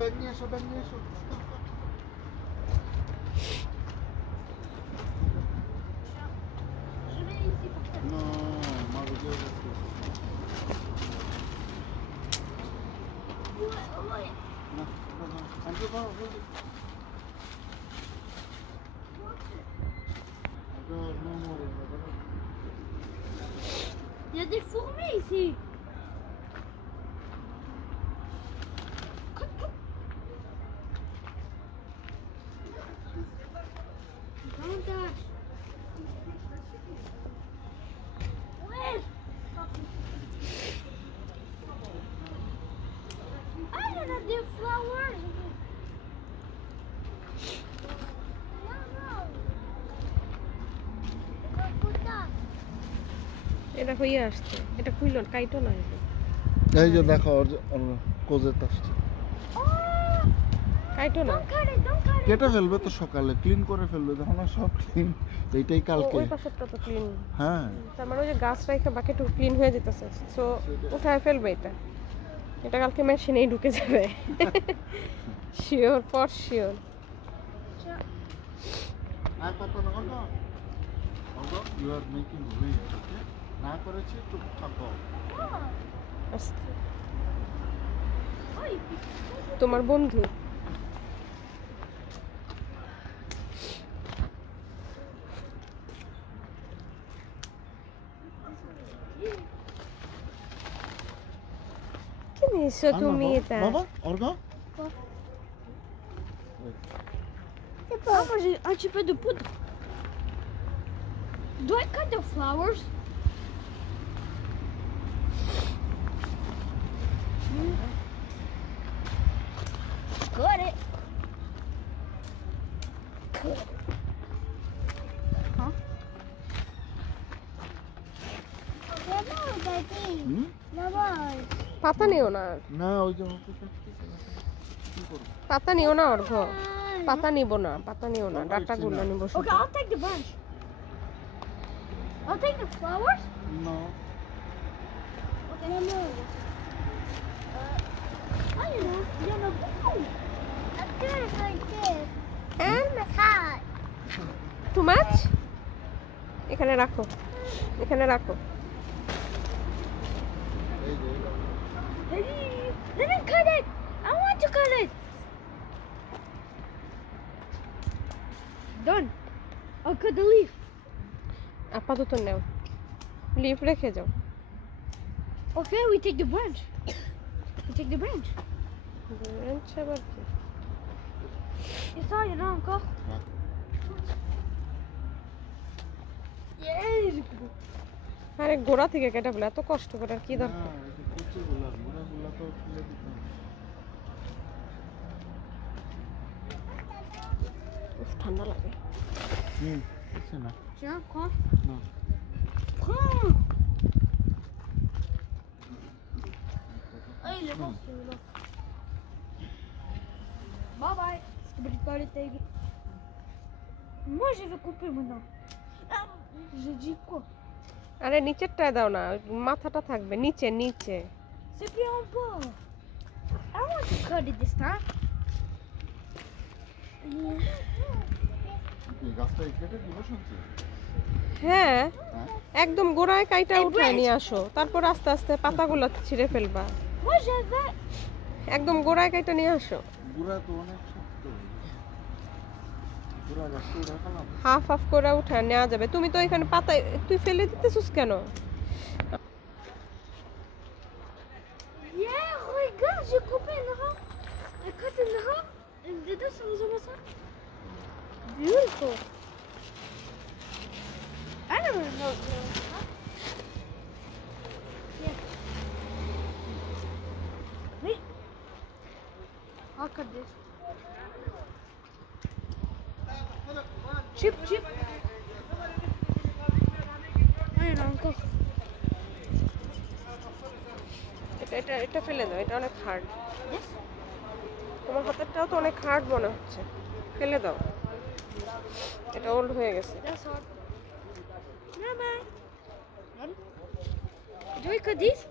ব্যাগ নিয়ে এসো, ব্যাগ নিয়ে এসো। No, মাগো দিয়ে যাচ্ছে। না, আনতে পারো বলি। Il y a des fourmis ici. Davantage. Ouais. Ah, il y en a des flowers. এটা হয়ে আসছে, এটা খুইল কাইটো না। এই যে দেখো কোজেত আসছে। কাইটো না, কেটে ফেলবে তো সকালে, ক্লিন করে ফেলবে, যখন সব ক্লিন। এইটাই কালকে। ওই পাশেরটা তো ক্লিন। হ্যাঁ, তার মানে ওই যে গাছ রাখা বাকেটও ক্লিন হয়ে যেতেছে, সো উঠায় ফেলবে এটা। এটা কালকে মেশিনেই ঢুকে যাবে। Sure, for sure. আর কত না কত? You are making wind, okay? না করেছি চুপ থাকো। আস্তে। তোমার বন্ধু কি নিছো তুমি এটা? বাবা, orga? Ah, moi j'ai un petit peu de poudre. Do I cut the flowers? Cut it. Cut it. Huh? পাতা নিও না, না ওই যে পাতা নিও না অর্ঘ, পাতা নিব না, পাতা নিও না, ডাটাগুলো নিব শুধু। Okay, I'll take the bunch. I'll take the flowers. No. Okay, no. I don't know. I'm good like this. And my hat. Too much? এখানে রাখো, এখানে রাখো। Let me cut it. I want to cut it. Done. I'll cut the leaf. আপাতত নেও, লিফ রেখে যাও। Okay, we take the branch. We take the branch. Branch আবার কি? It's all you know, Uncle. Yes. আরে গোড়া থেকে কেটে বলে এত কষ্ট করে আর কি দরকার? উফ, ঠান্ডা লাগে। Tiens, prends. Non. Prends. Ah, il est bon celui-là. Bye bye. Moi, je vais couper maintenant. Ah, j'ai dit quoi? আরে নিচেরটা দাও না, মাথাটা থাকবে নিচে নিচে। C'est bien en bas. I want to cut it this time. হ্যাঁ, একদম গোড়ায় কাইটা উঠায় নিয়ে আসো, তারপর আস্তে আস্তে পাতাগুলো ছিঁড়ে ফেলবা। Moi, j'avais. একদম গোড়ায় কাইটা নিয়ে আসো। হাফ হাফ করে উঠায় নেওয়া যাবে। তুমি তো এখানে পাতায় তুই ফেলে দিতেছিস কেন? Yeah, regarde, j'ai coupé une robe. I cut une robe. And dedans, ça ressemble à ça. Beautiful. I never know. Yeah. Wait. I'll cut this. Chip, chip. I don't know. এটা এটা ফেলে দাও, এটা অনেক হার্ড। Yes. তোমার হাতেরটাও তো অনেক হার্ড মনে হচ্ছে, ফেলে দাও, এটা ওল্ড হয়ে গেছে। That's all. Bye bye. Do we cut these?